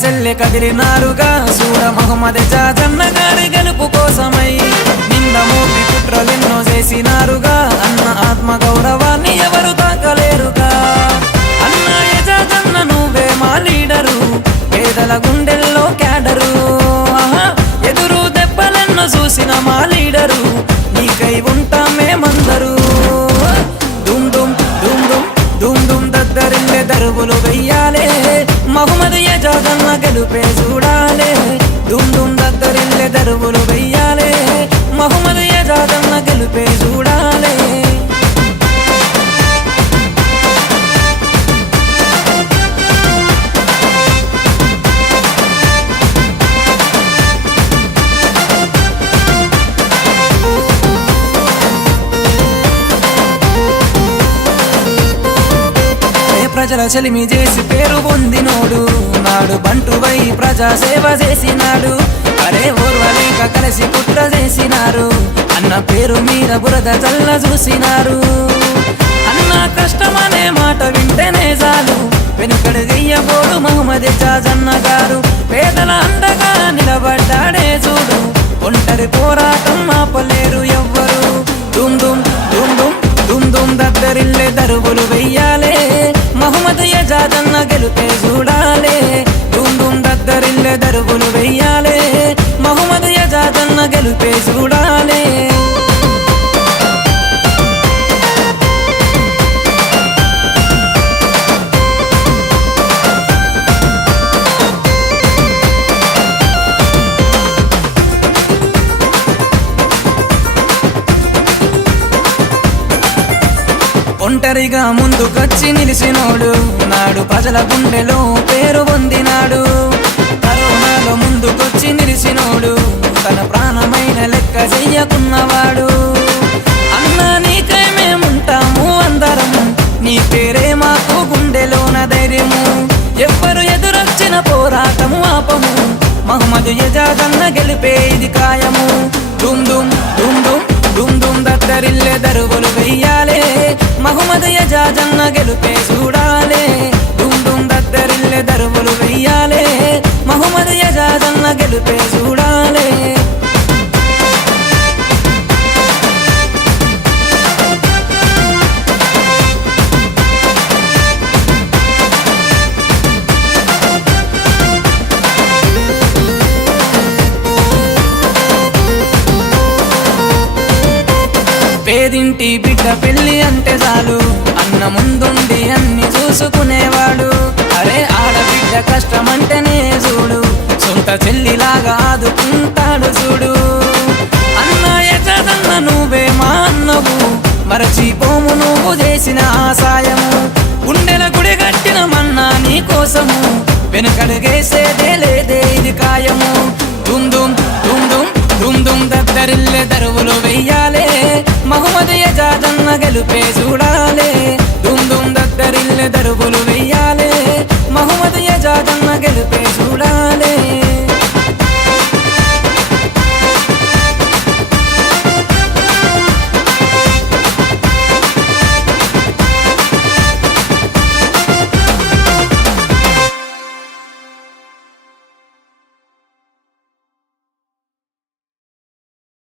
సెల్లె కదిలినారుగా సూర మహమ్మద్ జాజన్న గారి గెలుపు కోసమై నింద మోపి కుట్రలెన్నో చేసినారుగా అన్న ఆత్మ గౌరవాన్ని ఎవరు తాకలేరుగా అన్న ఎజాజన్న నువ్వే మా లీడరు పేదల గుండెల్లో క్యాడరు ఎదురు దెబ్బలెన్నో చూసిన మా లీడరు నీకై ఉంటాం మేమందరూ దుమ్ దుమ్ దుమ్ దుమ్ దుమ్ దుమ్ దద్దరిల్లే దరువులు వెయ్యాలే మహమ్మద్ ఎజాజన్న గెలుపే చూడాలే దుమ్ దుమ్ దద్దరిల్లే దరువులు వెయ్యాలే మహమ్మద్ ఎజాజన్న గెలుపే చూడాలే ప్రజల చెలిమి చేసి పేరు పొందినోడు నాడు బంటువై ప్రజా సేవ చేసినాడు అరే ఓర్వలేక కలిసి కుట్ర చేసినారు అన్న పేరు మీద బురద చల్ల చూసినారు అన్న కష్టమనే మాట వింటేనే చాలు వెనుకడు గెయ్యబోడు మహమ్మద్ జాజన్న గారు పేదల అండగా నిలబడ్డాడే చూడు ఒంటరి పోరాటం ఆపలేరు ఎవ్వరు దుమ్ దుమ్ దుమ్ దుమ్ దుమ్ దుమ్ దద్దరిల్లే దరువులు వెయ్యాలే మహమ్మద్ ఎజాజన్న గెలుపే చూడాలే దుమ్ దుమ్ దద్దరిల్లే దరువులు వెయ్యాలే మహమ్మద్ ఎజాజన్న గెలుపే చూడాలే ఒంటరిగా ముందుకొచ్చి నిలిచినోడు నాడు ప్రజల గుండెలో పేరు పొందినాడు కరోనాలో ముందుకొచ్చి నిలిచినోడు తన ప్రాణమైన లెక్క చెయ్యకున్నవాడు అన్న నీకై మేముంటాము అందరము నీ పేరే మాకు గుండెలోన ధైర్యము ఎవ్వరు ఎదురొచ్చిన పోరాటము ఆపము మహమ్మద్ ఎజాజన్న గెలిపే ఇది కాయము దుమ్ దుమ్ దుమ్ దుమ్ దుమ్ దుమ్ దద్దరిల్లే దరువులు వెయ్యాలే మహమ్మద్ ఎజాజన్న గెలుపే చూడాలే దుమ్ దుమ్ దద్దరిల్లే దరువులు వెయ్యాలే మహమ్మద్ ఎజాజన్న గెలుపే చూడాలే పేదింటి బిడ్డ పెళ్లి అంటే చాలు అన్న ముందుండి అన్ని చూసుకునేవాడు అరే ఆడబిడ్డ కష్టమంటేనే చూడు సొంత చెల్లిలాగా ఆదుకుంటాడు చూడు అన్న ఎజాజన్న నువ్వే మా అన్నవు మరచిపోము నువ్వు చేసిన ఆసాయము గుండెల గుడి కట్టిన మన్నా నీ కోసము వెనుకడుగేసేదే లేదే ఇది కాయము దుమ్ దుమ్ దుమ్ దుమ్ దుమ్ దుమ్ దద్దరిల్లే దరువులు వెయ్యాలే మహమ్మద్ ఎజాజన్న గెలుపే చూడాలే దుమ్ దుమ్ దద్దరిల్లే దరువులు వెయ్యాలే మహమ్మద్ ఎజాజన్న గెలుపే చూడాలే